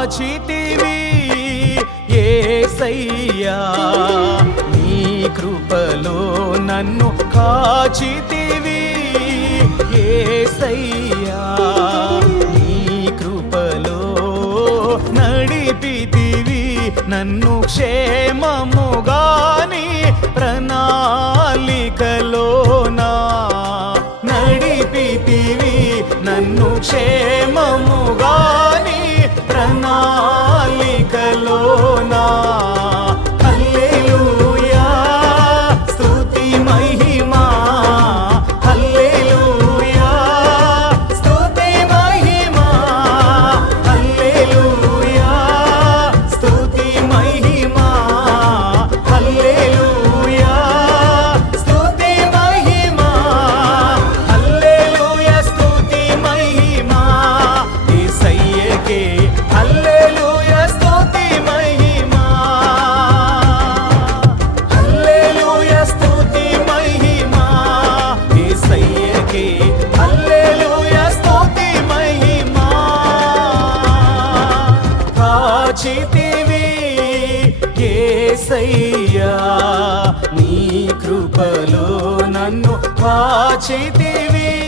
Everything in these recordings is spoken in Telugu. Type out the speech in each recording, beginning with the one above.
కాచితివి ఏసయ్యా నీ కృపలో నన్ను కాచితివి. ఏసయ్యా నీ కృపలో నడిపితివి. నన్ను క్షేమము కృపలో నన్ను కాచితివీ.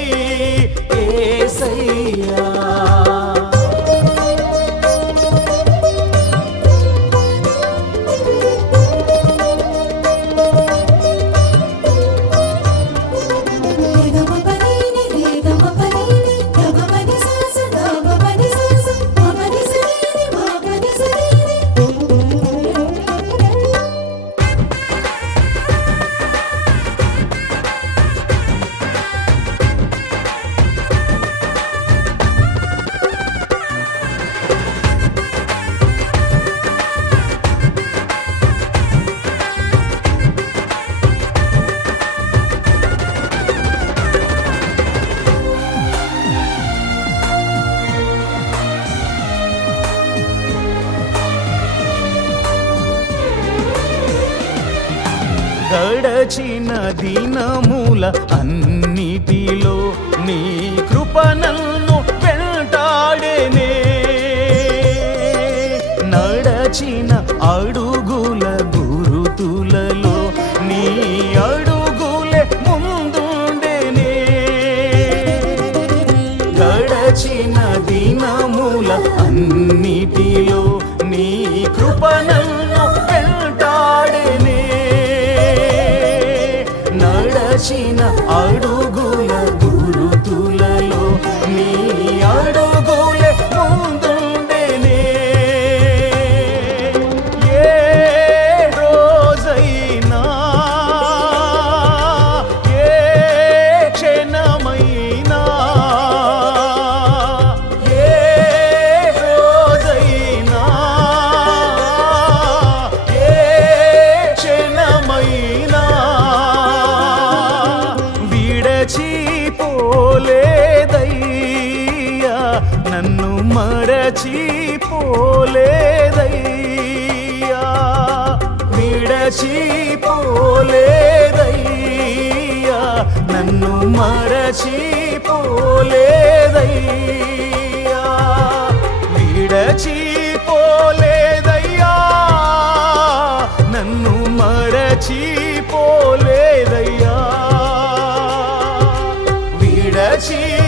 గడచిన దినముల అన్నిటిలో నీ కృపనల్ను వెంటాడేనే. నడచిన అడుగుల గురుతులలో నీ అడుగులే ముందుండేనే. గడచిన దినముల అన్నిటిలో నీ కృపనల్ విడిచిపోలేదయ్యా నన్ను మరచిపోలేదయ్యా. విడచిపోలేదయ్యా. నన్ను మరచిపోలేదయ్యా. విడచి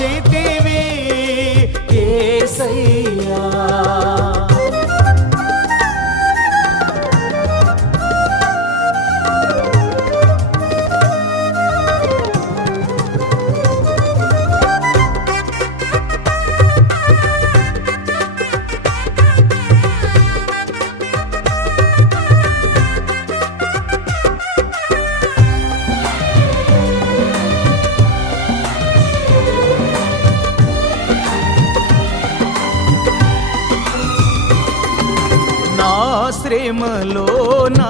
chit ఆశ్రమలో నా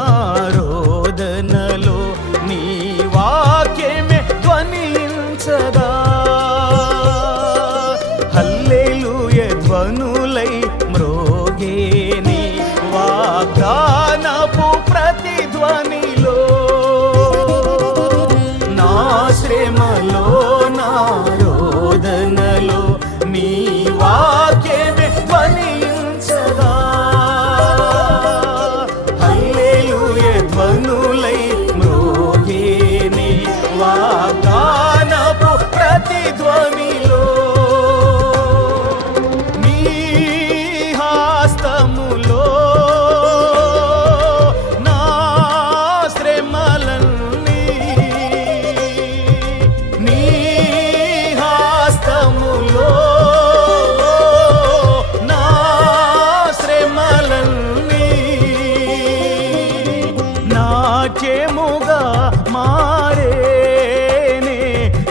నాట్యముగా మారేనే.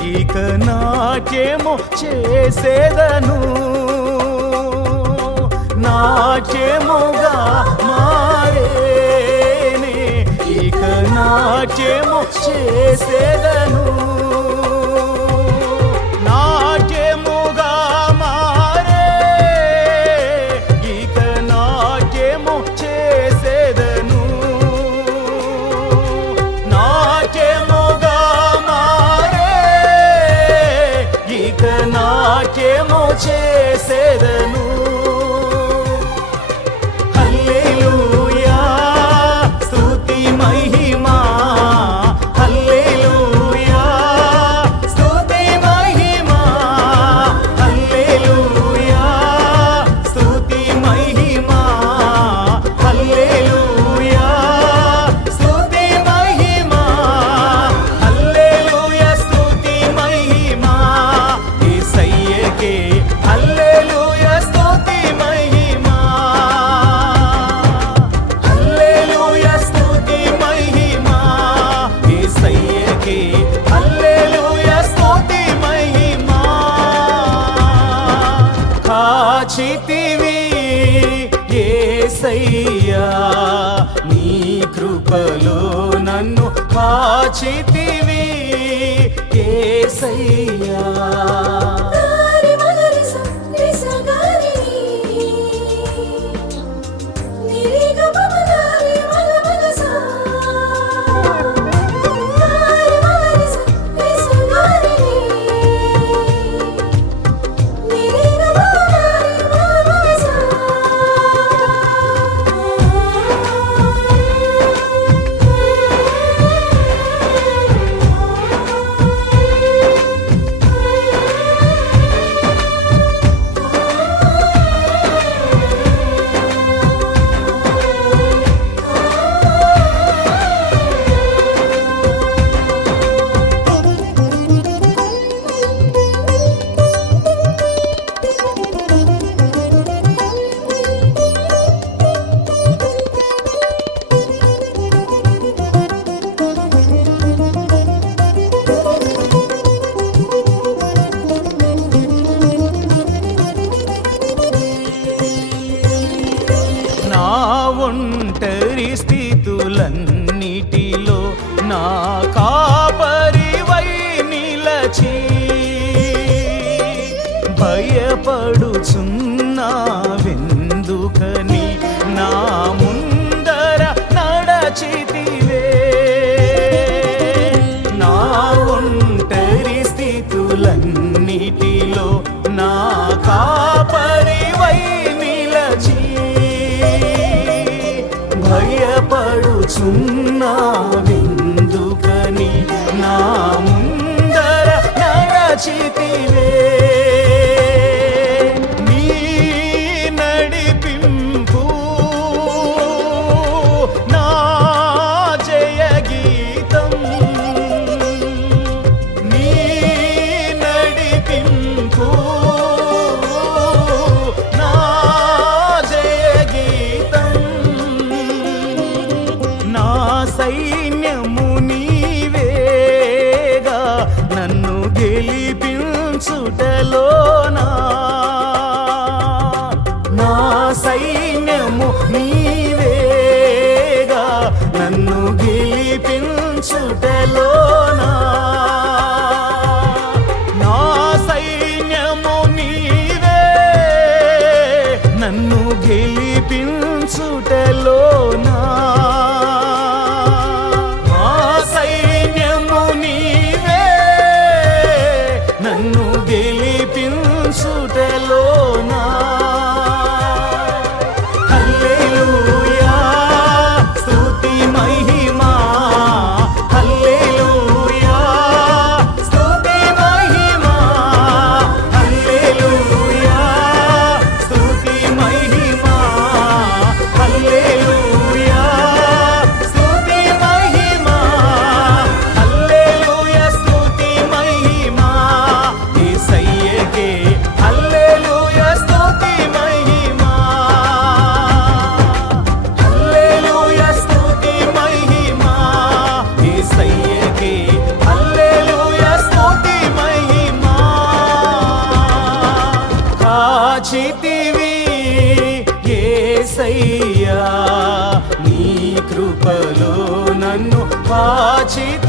ఇక నాట్యము చేసేదను. నాట్యముగా మారేనే. ఇక నాట్యము చేసేదను. దాచితివి కేసయ్యా. నా ఒంటరి స్థితులన్నిటిలో నా కాపరివై నిలచి. భయపడుచున్నా విందుకని నా ముందర నడచితివే. నా ఒంటరి స్థితులన్నీ నిలుచున్నావిందుకని నా ముందర నడచితివే ফুটেলো నన్ను కాచితివి